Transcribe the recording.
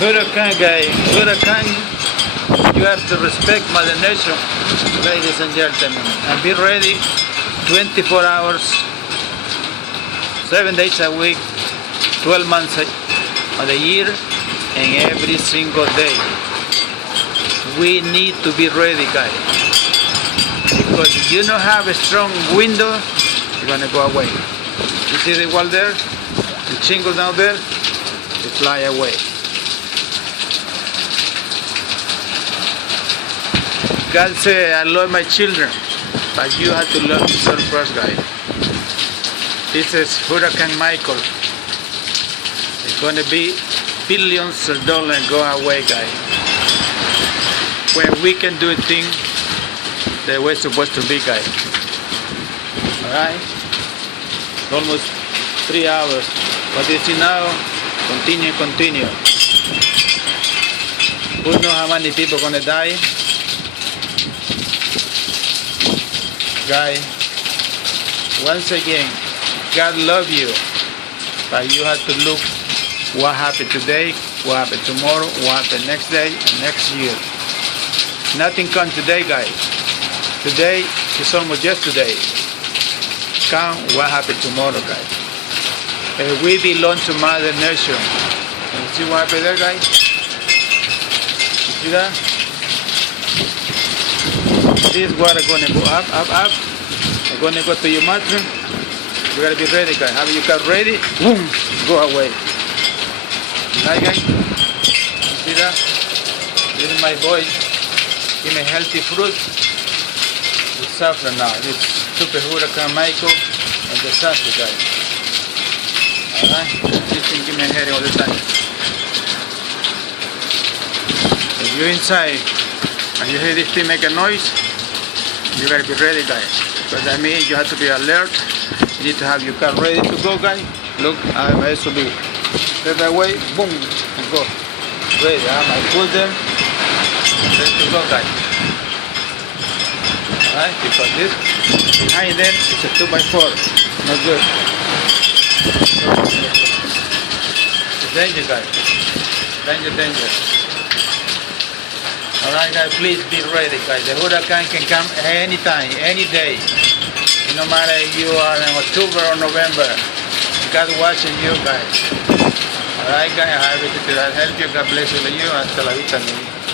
Hurricane, guy. Hurricane. You have to respect Mother Nature, ladies and gentlemen, and be ready 24 hours, 7 days a week, 12 months of the year, and every single day. We need to be ready, guys, because if you don't have a strong window, you're gonna go away. You see the wall there, the shingles down there, they fly away. God said, I love my children, but you have to love yourself first, guys. This is Hurricane Michael. It's going to be billions of dollars go away, guys. When we can do things the way it's supposed to be, guys. Alright? Almost 3 hours. What you see now, continue. Who knows how many people are going to die? Guys, once again, God loves you, but you have to look what happened today, what happened tomorrow, what happened next day, and next year. Nothing comes today, guys. Today is almost yesterday. Count what happened tomorrow, guys. We belong to Mother Nature. You see what happened there, guys? You see that? This water gonna go up. It's gonna go to your mattress. You gotta be ready, guys. Have your car ready? Boom! Go away. Right, guys? You see that? This is my boy. Give me healthy fruit. We suffer now. This super Hurricane Michael and the suffer, guys. Alright? This thing give me a headache all the time. If you're inside and you hear this thing make a noise, you gotta be ready, guys, because that means you have to be alert. You need to have your car ready to go, guys. Look, I have my SUV. Step away, boom, and go. Ready, I have my pull them, ready to go, guys. Alright, because this behind them is a 2x4, not good. It's danger, guys. Danger. Alright, guys, please be ready, guys. The hurricane can come anytime, any day. No matter if you are in October or November. God watching you, guys. Alright, guys, I have everything to help you. God bless you. Hasta la vista,